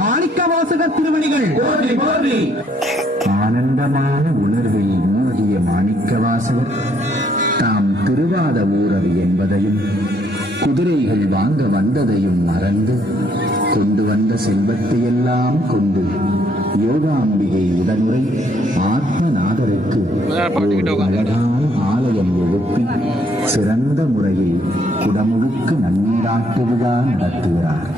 மாணிக்கவாசகர் திருவடிகள் ஆனந்தமான உணர்வில் மூழ்கிய மாணிக்கவாசகர் வாசகர் தாம் திருவாத ஊரது என்பதையும் குதிரைகள் வாங்க வந்ததையும் மறந்து கொண்டு வந்த செல்வத்தையெல்லாம் கொண்டு யோகாம்பிகை உடனுரை ஆத்மநாதருக்கு அழகான ஆலயம் எழுப்பி சிறந்த முறையில் குடமுழுக்கு நன்னீராட்டு விழா நடத்துகிறார்.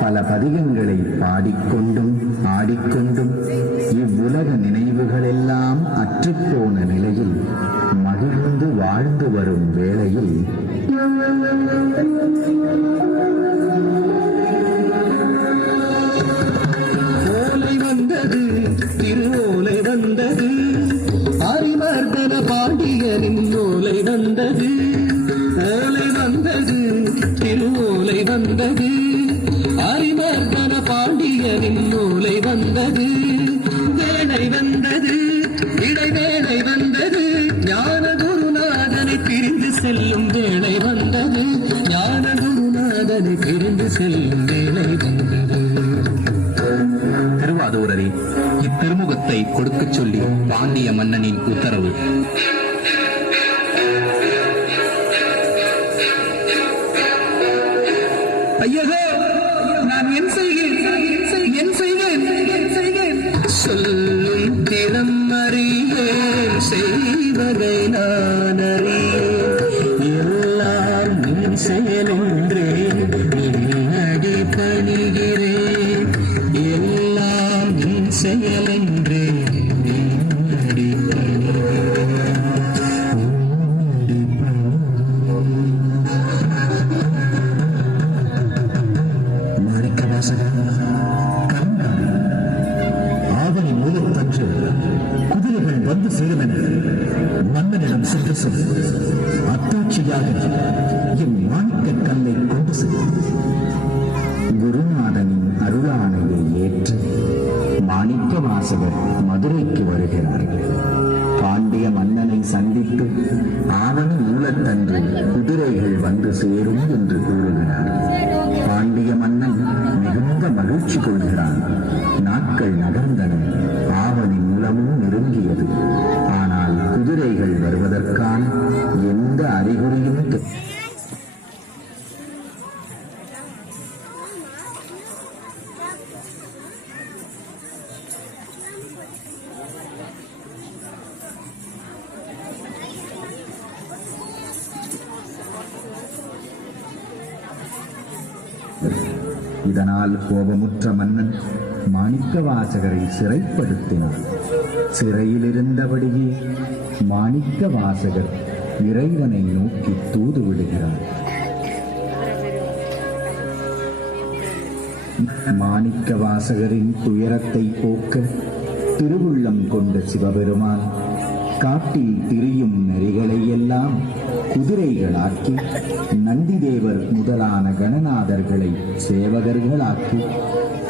பல பதிகங்களை பாடிக்கொண்டும் ஆடிக்கொண்டும் இவ்வுலக நினைவுகளெல்லாம் அற்றுப்போன நிலையில் மகிழ்ந்து வாழ்ந்து வரும் வேளையில் ஓலை வந்தது, திருவோலை வந்தது, அரிமர்தன பாண்டியனின் ஓலை வந்தது. ஓலை வந்தது, திருவோலை வந்தது, அரிமர்தன பாண்டியனின் ஓலை வந்தது. வேலை வந்தது, இடைவேளை வந்தது, ஞான குருநாதனை பிரிந்து செல்லும் வேளை வந்தது. ஞான குருநாதனை பிரிந்து செல்லும் வேளை வந்தது. திருவாதூரரே, இத்திருமுகத்தை கொடுக்கச் சொல்லி பாண்டிய மன்னனின் உத்தரவு. ஐயகோ, நான் என் செய்கேன் சொல்லும் திறம் அறியேன், செய்வதை நான் அறியேன். எல்லாம் நீ செயலென்றேன், நீ அடி பணிகிறேன். எல்லாம் நீ செயலென்றேன், நீ அடி ஆவணி மூலத்தன்று குதிரைகள் வந்து சேரும் என மன்னனிடம் சென்று சொல். அத்தாட்சியாக என் மாணிக்க கல்லை கொண்டு செல். குருநாதனின் அருளாணையை ஏற்று மாணிக்க வாசகர் மதுரைக்கு வருகிறார். பாண்டிய மன்னனை சந்தித்து ஆவணி மூலத்தன்று குதிரைகள் வந்து சேரும் என்று கூறுகிறார். பாண்டிய மன்னன் மிகுந்த மகிழ்ச்சி கொள்கிறான். நாட்கள் நகர்ந்தன, ஆவணி மூலமும் நெருங்கியது. ஆனால் குதிரைகள் வருவதற்கான எந்த அறிகுறியும் இதனால் கோபமுற்ற மன்னன் மாணிக்க வாசகரை சிறைப்படுத்தினார். சிறையில் இருந்தபடியே மாணிக்க வாசகர் இறைவனை நோக்கி தூது விடுகிறார். மாணிக்க வாசகரின் துயரத்தை போக்க திருவுள்ளம் கொண்ட சிவபெருமான் காட்டில் திரியும் நெறிகளை எல்லாம் குதிரைகளாக்கி நந்திதேவர் முதலான கணநாதர்களை சேவகர்களாக்கி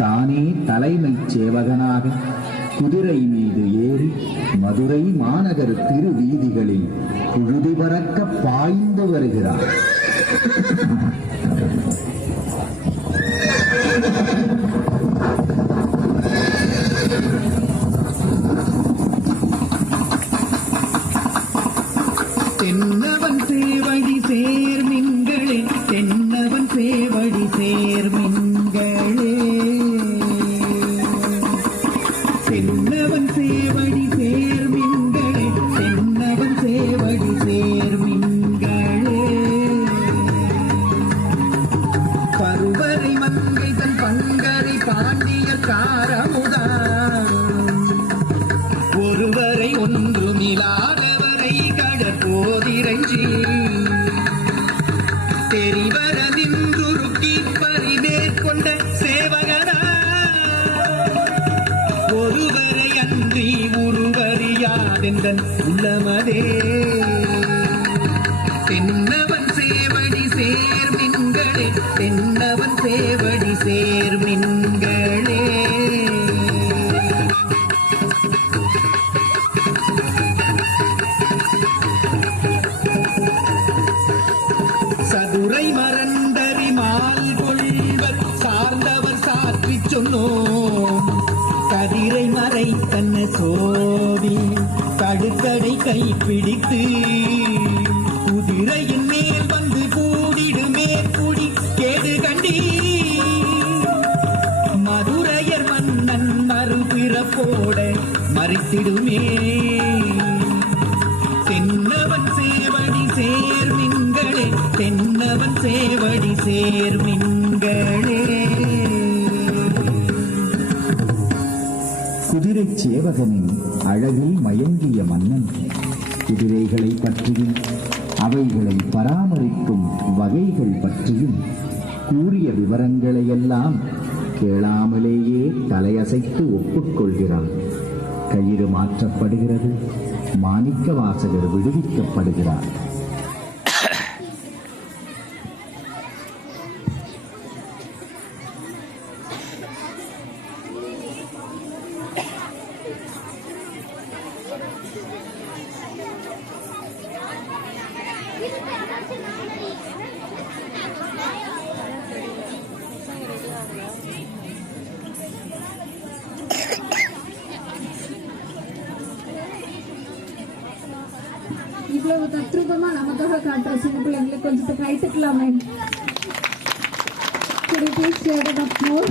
தானே தலைமை சேவகனாக குதிரை மீது ஏறி மதுரை மாநகர் திருவீதிகளில் புழுதி பறக்க பாய்ந்து வருகிறார். தென்னவன் சேவடி சேர்மின்களே, தென்னவன் சேவடி சேர்மின்களே, தென்னவன் சேவடி சேர்மின்களே, தென்னவன் சேவடி சேர்மின்களே. கருவறை மங்கை தன் பங்கரை பாண்டிய காரமுதான் ஒருவரை ஒன்றுமில்லாதவரை கடற்போதிரஞ்சி தெரிவர நின்றுருக்கி பரிமேற்கொண்ட சேவகனா ஒருவரை அன்றி உருவறியாதென்றன் உள்ளமதே தென்னவன் சேவடி சேர்மின்களே தென்னவன் சேவடி சேர்மின்களே சதுரை மறந்தறி மால் கொள்வர் சார்ந்தவர் சாற்றி சொன்னோம் கதிரை மறை தன்ன சோதி கடுக்கடை கைப்பிடித்து குதிரையின் மேல் வந்து கூடிடுமே குடி கேடு கண்டி மதுரையர் மன்னன் மறுபிறப்போட மறித்திடுமே தென்னவன் சேவடி சேர்மின்களே தென்னவன் சேவடி சேர்மின்களே. குதிரைச் சேவகனின் அழகில் மயங்கிய மன்னன் குதிரைகளை பற்றியும் அவைகளை பராமரிக்கும் வகைகள் பற்றியும் கூறிய விவரங்களையெல்லாம் கேளாமலேயே தலையசைத்து ஒப்புக்கொள்கிறான். கயிறு மாற்றப்படுகிறது. மாணிக்க வாசகர் விடுவிக்கப்படுகிறார். இவ்வளவு தத்ரூபமா நமக்காக காட்டுற சின்ன பிள்ளைங்களுக்கு கொஞ்சம் கைத்துக்கலாமே. Could you please share it up more?